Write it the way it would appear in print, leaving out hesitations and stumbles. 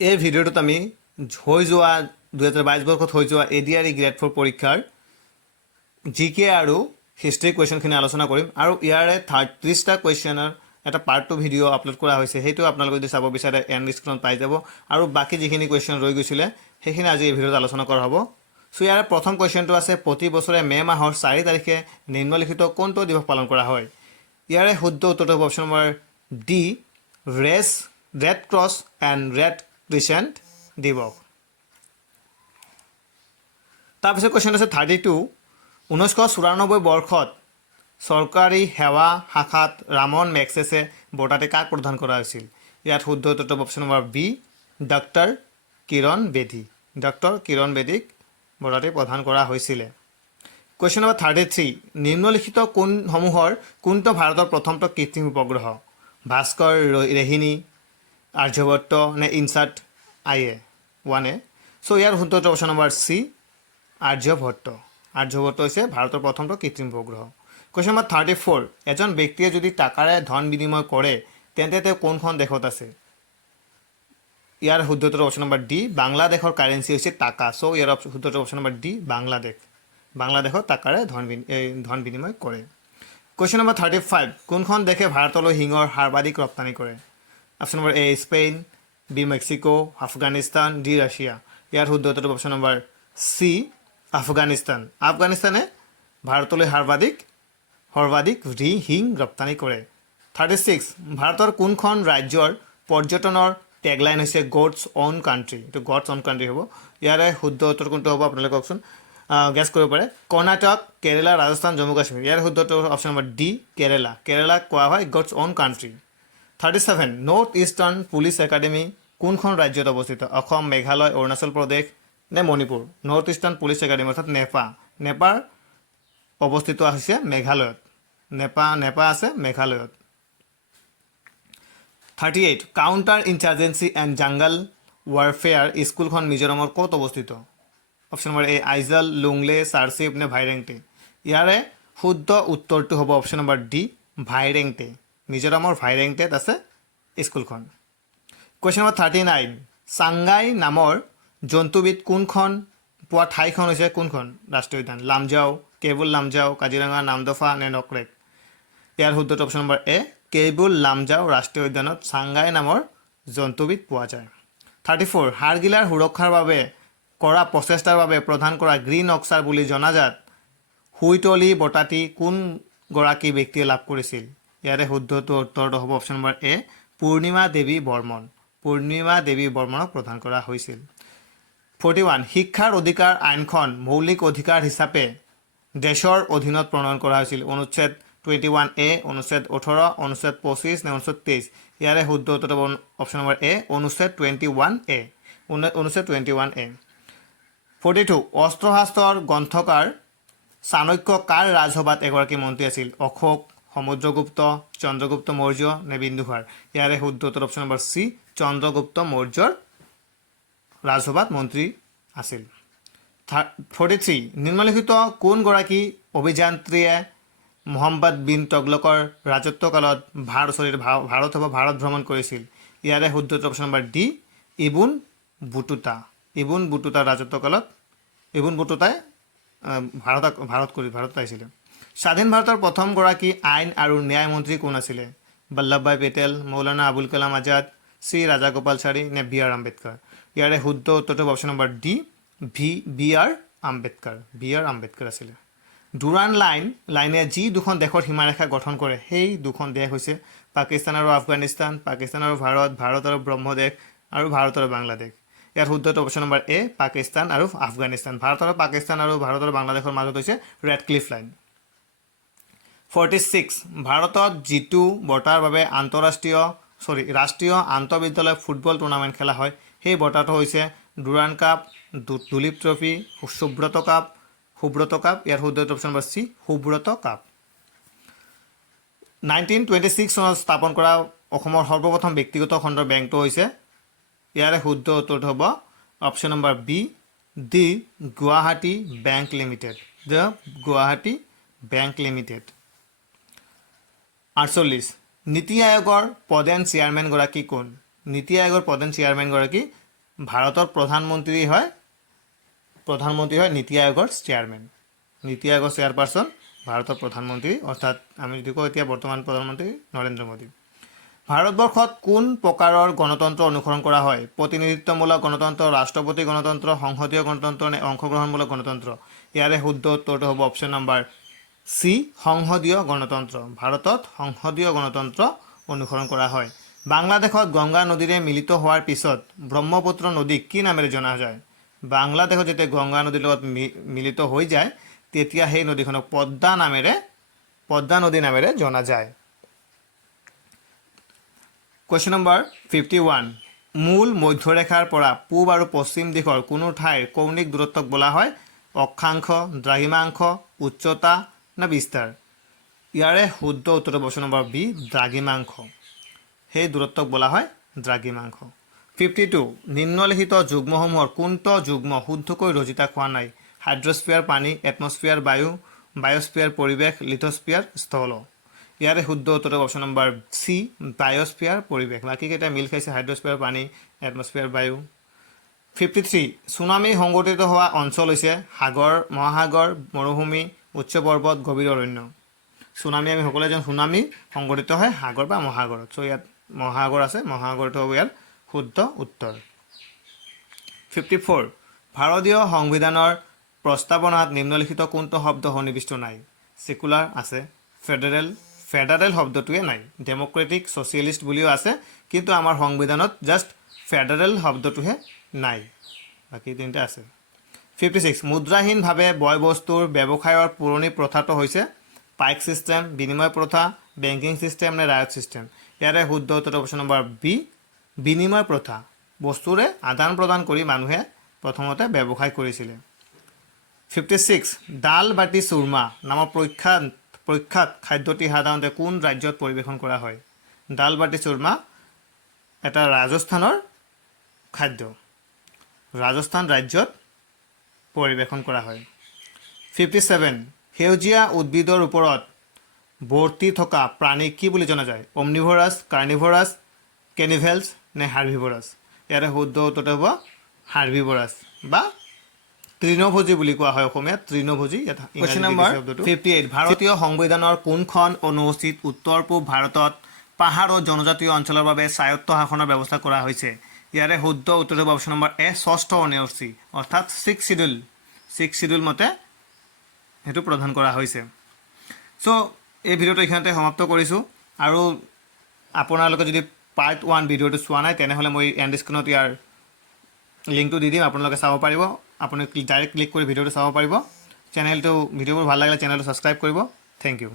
এই ভিডিঅ'টোত আমি হৈ যোৱা 2022 বৰ্ষত হৈ যোৱা ADRE গ্ৰেড 4 পৰীক্ষাৰ GK আৰু হিষ্ট্ৰী কুৱেশ্যনখিনি আলোচনা কৰিম আৰু ইয়াৰে 30টা কুৱেশ্যনৰ এটা পাৰ্ট 2 ভিডিঅ' আপলোড কৰা হৈছে সেইটো আপোনালোকে যদি চাব বিচাৰে এণ্ড স্ক্ৰীনত পাই যাব আৰু বাকী যিখিনি কুৱেশ্যন ৰৈ গৈছিলে সেইখিনি আজি এই ভিডিঅ'ত আলোচনা কৰা হ'ব। সো ইয়াৰে প্ৰথম কুৱেশ্যনটো আছে প্ৰতি বছৰে মে' মাহৰ 4 তাৰিখে নিম্নলিখিত কোনটো দিৱস পালন কৰা হয়? ইয়াৰে শুদ্ধ উত্তৰটো হ'ব option number D red cross and red crescent দিৱস। তাৰপিছত কুৱেশ্যন আছে 32 1994 বৰ্ষত চৰকাৰী সেৱা শাখাত ৰামন মেগছেছে বঁটাটি কাক প্ৰদান কৰা হৈছিল? ইয়াত শুদ্ধ উত্তৰটো অপশ্যন নম্বৰ বি ডক্টৰ কিৰণ বেদী। ডক্টৰ কিৰণ বেদীক বঁটাটি প্ৰদান কৰা হৈছিলে। কুৱেশ্যন নম্বৰ 33 নিম্নলিখিত কোনসমূহৰ কোনটো ভাৰতৰ প্ৰথমটো কৃত্ৰিম উপগ্ৰহ? ভাস্কৰ ৰেহিনী আৰ্যভট্ট নে ইনচাৰ্ট IA 1A? চ' ইয়াৰ শুদ্ধ উত্তৰ option number C Aryabhata. Aryabhata হৈছে ভাৰতৰ প্ৰথমটো কৃত্ৰিম উপগ্ৰহ। কুৱেশ্যন নম্বৰ 34 এজন ব্যক্তিয়ে যদি টাকাৰে ধন বিনিময় কৰে তেন্তে তেওঁ কোনখন দেশত আছে? ইয়াৰ শুদ্ধ উত্তৰ অপশ্যন নম্বৰ ডি বাংলাদেশৰ কাৰেঞ্চি হৈছে টাকা। চ' ইয়াৰ শুদ্ধ উত্তৰ অপশ্যন নম্বৰ ডি বাংলাদেশ। বাংলাদেশত টাকাৰে ধন বিনিময় কৰে। কুৱেশ্যন নম্বৰ 35 কোনখন দেশে ভাৰতলৈ শিঙৰ সৰ্বাধিক ৰপ্তানি কৰে? Option number A Spain, B Mexico, Afghanistan, D Russia. ইয়াৰ শুদ্ধ উত্তৰটো অপশ্যন নম্বৰ চি আফগানিস্তান। আফগানিস্তানে ভাৰতলৈ সৰ্বাধিক শিং ৰপ্তানি কৰে। 36 ভাৰতৰ কোনখন ৰাজ্যৰ পৰ্যটনৰ টেগলাইন হৈছে গডছ অন কাণ্ট্ৰি? এইটো গডছ অন কাণ্ট্ৰি হ'ব। ইয়াৰে শুদ্ধ উত্তৰ কোনটো হ'ব আপোনালোকে কওকচোন, গেছ কৰিব পাৰে। কৰ্ণাটক, কেৰেলা, ৰাজস্থান, জম্মু কাশ্মীৰ। ইয়াৰ শুদ্ধ উত্তৰ অপশ্যন নম্বৰ ডি কেৰেলা। কেৰেলাক কোৱা হয় God's on country. 37 north eastern police academy কোনখন ৰাজ্যত অৱস্থিত? অসম, মেঘালয়, অৰুণাচল প্ৰদেশ নে Manipur? North eastern police academy অৰ্থাৎ নেপাৰ অৱস্থিত হৈছে মেঘালয়ত। নেপা আছে মেঘালয়ত। 38 কাউণ্টাৰ ইনচাৰ্জেঞ্চি এণ্ড জাংগল ৱাৰফেয়াৰ স্কুলখন মিজোৰামৰ ক'ত অৱস্থিত? অপশ্যন নম্বৰ এ আইজল, লুংলে, চাৰ্চিপ নে ভাইৰেংটে? ইয়াৰে শুদ্ধ উত্তৰটো হ'ব অপশ্যন নম্বৰ ডি ভাইৰেংটে। মিজোৰামৰ ভাইৰেংটেত আছে স্কুলখন। কুৱেশ্যন নম্বৰ 39 চাংগাই নামৰ জন্তুবিধ কোনখন পোৱা ঠাইখন হৈছে কোনখন ৰাষ্ট্ৰীয় উদ্যান? লামজাও, কেবুল লামজাও, কাজিৰঙা, নামদফা নে নকৰেক? ইয়াৰ শুদ্ধটো অপশ্যন নম্বৰ এ কেবুল লামজাও ৰাষ্ট্ৰীয় উদ্যানত চাংগাই নামৰ জন্তুবিধ পোৱা যায়। 34 হাড়গিলাৰ সুৰক্ষাৰ বাবে কৰা প্ৰচেষ্টাৰ বাবে প্ৰদান কৰা গ্ৰীণ অক্সাৰ বুলি জনাজাত হুইটলি বঁটাটি কোনগৰাকী ব্যক্তিয়ে লাভ কৰিছিল? ইয়াৰে শুদ্ধ উত্তৰটো হ'ব অপশ্যন নম্বৰ এ পূৰ্ণিমা দেৱী বৰ্মন। পূৰ্ণিমা দেৱী বৰ্মনক প্ৰদান কৰা হৈছিল। 41 শিক্ষাৰ অধিকাৰ আইনখন মৌলিক অধিকাৰ হিচাপে দেশৰ অধীনত প্ৰণয়ন কৰা হৈছিল? অনুচ্ছেদ 21A, অনুচ্ছেদ 18, অনুচ্ছেদ 25 নে অনুচ্ছেদ 23? ইয়াৰে শুদ্ধ উত্তৰটো অপশ্যন নম্বৰ এ অনুচ্ছেদ 21A। অনুচ্ছেদ 21A। 42 অস্ত্ৰ শাস্ত্ৰৰ গ্ৰন্থকাৰ চাণক্য কাৰ ৰাজসভাত এগৰাকী মন্ত্ৰী আছিল? অশোক, সমুদ্ৰগুপ্ত, চন্দ্ৰগুপ্ত মৌৰ্য নে বিন্দুসাৰ? ইয়াৰে শুদ্ধ উত্তৰ অপশ্যন নম্বৰ চি চন্দ্ৰগুপ্ত মৌৰ্যৰ ৰাজসভাত মন্ত্ৰী আছিল। 43 নিম্নলিখিত কোনগৰাকী অভিযান্ত্ৰীয়ে মহম্মদ বিন তগলকৰ ৰাজত্বকালত ভাৰত ভ্ৰমণ কৰিছিল? ইয়াৰে শুদ্ধ অপশ্যন নম্বৰ ডি ইবুন বুটুতা। ইবুন বুটুতাৰ ৰাজত্বকালত ইবুন বুটুতাই ভাৰত আহিছিলে। স্বাধীন ভাৰতৰ প্ৰথমগৰাকী আইন আৰু ন্যায় মন্ত্ৰী কোন আছিলে? বল্লভভাই পেটেল, মৌলানা আবুল কালাম আজাদ, চি ৰাজাগোপালচাৰী নে BR আম্বেদকাৰ? ইয়াৰে শুদ্ধ উত্তৰটো option number D BR Ambedkar. BR Ambedkar আছিলে। ডুৰাণ্ড লাইনে যি দুখন দেশৰ সীমাৰেখা গঠন কৰে সেই দুখন দেশ হৈছে পাকিস্তান আৰু আফগানিস্তান, পাকিস্তান আৰু ভাৰত, ভাৰত আৰু ব্ৰহ্মদেশ আৰু ভাৰত আৰু বাংলাদেশ। ইয়াৰ শুদ্ধটো অপশ্যন নম্বৰ এ পাকিস্তান আৰু আফগানিস্তান। ভাৰত আৰু পাকিস্তান আৰু ভাৰত আৰু বাংলাদেশৰ মাজত হৈছে ৰেড ক্লিফ লাইন। 46 ভাৰতত যিটো বঁটাৰ বাবে ৰাষ্ট্ৰীয় আন্তঃবিদ্যালয় ফুটবল টুৰ্ণামেণ্ট খেলা হয় সেই বঁটাটো হৈছে Durand cup, Duleep trophy, Subroto cup. ইয়াৰ শুদ্ধ option number C Subroto cup. 1926 চনত স্থাপন কৰা অসমৰ সৰ্বপ্ৰথম ব্যক্তিগত খণ্ডৰ বেংকটো হৈছে? ইয়াৰে শুদ্ধ উত্তৰটো হ'ব option number B the Guwahati bank limited. The Guwahati bank limited. 48 নীতি আয়োগৰ প্ৰধান চেয়াৰমেনগৰাকী কোন? নীতি আয়োগৰ প্ৰধান চেয়াৰমেনগৰাকী ভাৰতৰ প্ৰধানমন্ত্ৰী হয় নীতি আয়োগৰ চেয়াৰমেন। নীতি আয়োগৰ চেয়াৰপাৰসন ভাৰতৰ প্ৰধানমন্ত্ৰী, অৰ্থাৎ আমি যদি কওঁ এতিয়া বৰ্তমান প্ৰধানমন্ত্ৰী নৰেন্দ্ৰ মোদী। ভাৰতবৰ্ষত কোন প্ৰকাৰৰ গণতন্ত্ৰ অনুসৰণ কৰা হয়? প্ৰতিনিধিত্বমূলক গণতন্ত্ৰ, ৰাষ্ট্ৰপতি গণতন্ত্ৰ, সংসদীয় গণতন্ত্ৰ নে অংশগ্ৰহণমূলক গণতন্ত্ৰ? ইয়াৰে শুদ্ধ উত্তৰটো হ'ব অপশ্যন নম্বৰ চি, সংসদীয় গণতন্ত্ৰ। ভাৰতত সংসদীয় গণতন্ত্ৰ অনুসৰণ কৰা হয়। বাংলাদেশত গংগা নদীৰে মিলিত হোৱাৰ পিছত ব্ৰহ্মপুত্ৰ নদীক কি নামেৰে জনা যায়? বাংলাদেশত যেতিয়া গংগা নদীৰ লগত মিলিত হৈ যায় তেতিয়া সেই নদীখনক পদ্মা নদী নামেৰে জনা যায়। কুৱেশ্যন নম্বৰ 51, মূল মধ্যৰেখাৰ পৰা পূব আৰু পশ্চিম দিশৰ কোনো ঠাইৰ কৌণিক দূৰত্বক বোলা হয় অক্ষাংশ, দ্ৰাঘিমাংশ, উচ্চতা নে বিস্তাৰ? ইয়াৰে শুদ্ধ উত্তৰ অপশ্যন নম্বৰ বি, দ্ৰাঘিমাংশ। সেই দূৰত্বক বোলা হয় দ্ৰাঘিমাংশ। 52, নিম্নলিখিত যুগ্মসমূহৰ কোনটো যুগ্ম শুদ্ধকৈ ৰচিতা হোৱা নাই? হাইড্ৰস্ফিয়াৰ পানী, এটমস্ফিয়াৰ বায়ু, বায়স্ফিয়াৰ পৰিৱেশ, লিথোস্ফিয়াৰ স্থল। ইয়াৰে শুদ্ধ উত্তৰ অপশ্যন নম্বৰ চি, বায়স্ফিয়াৰ পৰিৱেশ। বাকীকেইটা মিল খাইছে হাইড্ৰস্ফিয়াৰ পানী, এটমস্ফিয়াৰ বায়ু। 53, চুনামি সংঘটিত হোৱা অঞ্চল হৈছে সাগৰ, মহাসাগৰ, মৰুভূমি, উচ্চ পৰ্বত, গভীৰ অৰণ্য। চুনামি আমি সকলোৱে জানো চুনামি সংঘটিত হয় সাগৰ বা মহাসাগৰত। চ' ইয়াত মহাসাগৰ আছে, মহাসাগৰটো হ'ব ইয়াৰ শুদ্ধ উত্তৰ। 54, ভাৰতীয় সংবিধানৰ প্ৰস্তাৱনাত নিম্নলিখিত কোনটো শব্দ সন্নিৱিষ্ট নাই? ছেকুলাৰ আছে, ফেডাৰেল শব্দটোৱে নাই। ডেম'ক্ৰেটিক, ছ'চিয়েলিষ্ট বুলিও আছে, কিন্তু আমাৰ সংবিধানত জাষ্ট ফেডাৰেল শব্দটোহে নাই, বাকী তিনিটা আছে। 56, মুদ্ৰাহীনভাৱে বয় বস্তুৰ ব্যৱসায়ৰ পুৰণি প্ৰথাটো হৈছে পাইক ছিষ্টেম, বিনিময় প্ৰথা, বেংকিং ছিষ্টেম নে ৰায়ত ছিষ্টেম? ইয়াৰে শুদ্ধ উত্তৰ অপশ্যন নম্বৰ বি, বিনিময় প্ৰথা। বস্তুৰে আদান প্ৰদান কৰি মানুহে প্ৰথমতে ব্যৱসায় কৰিছিলে। 56, দাল বাটি চুৰমা নামৰ প্ৰখ্যাত খাদ্যটি সাধাৰণতে কোন ৰাজ্যত পৰিৱেশন কৰা হয়? দাল বাটি চুৰমা এটা ৰাজস্থানৰ খাদ্য, ৰাজস্থান ৰাজ্যত পৰিৱেশন কৰা হয়। 57, সেউজীয়া উদ্ভিদৰ ওপৰত বৰ্তি থকা প্ৰাণী কি বুলি জনা যায়? অমনিভৰাছ, কাৰ্নিভৰাছ, কেনিভেলছ নে হাৰ্ভিভৰাছ? ইয়াৰে শুদ্ধ উত্তৰটো হ'ব হাৰ্ভিভৰাছ বা তৃণভোজী বুলি কোৱা হয় অসমীয়াত, তৃণভোজী। কুৱেশ্যন নম্বৰ 58, ভাৰতীয় সংবিধানৰ কোনখন অনুসূচীত উত্তৰ পূব ভাৰতত পাহাৰ আৰু জনজাতীয় অঞ্চলৰ বাবে স্বায়ত্ত শাসনৰ ব্যৱস্থা কৰা হৈছে? ইয়াৰে শুদ্ধ উত্তৰ হ'ব অপশ্যন নম্বৰ এ, ষষ্ঠ অনুসূচী, অৰ্থাৎ 6 শিডিউল মতে সেইটো প্ৰদান কৰা হৈছে। চ' এই ভিডিঅ'টো এইখিনিতে সমাপ্ত কৰিছোঁ। আৰু আপোনালোকে যদি পাৰ্ট 1 ভিডিঅ'টো চোৱা নাই তেনেহ'লে মই এণ্ড স্ক্ৰীণত ইয়াৰ লিংকটো দি দিম, আপোনালোকে চাব পাৰিব। আপুনি ডাইৰেক্ট ক্লিক কৰি ভিডিঅ'টো চাব পাৰিব। ভিডিঅ'বোৰ ভাল লাগিলে চেনেলটো ছাবস্ক্ৰাইব কৰিব। Thank U.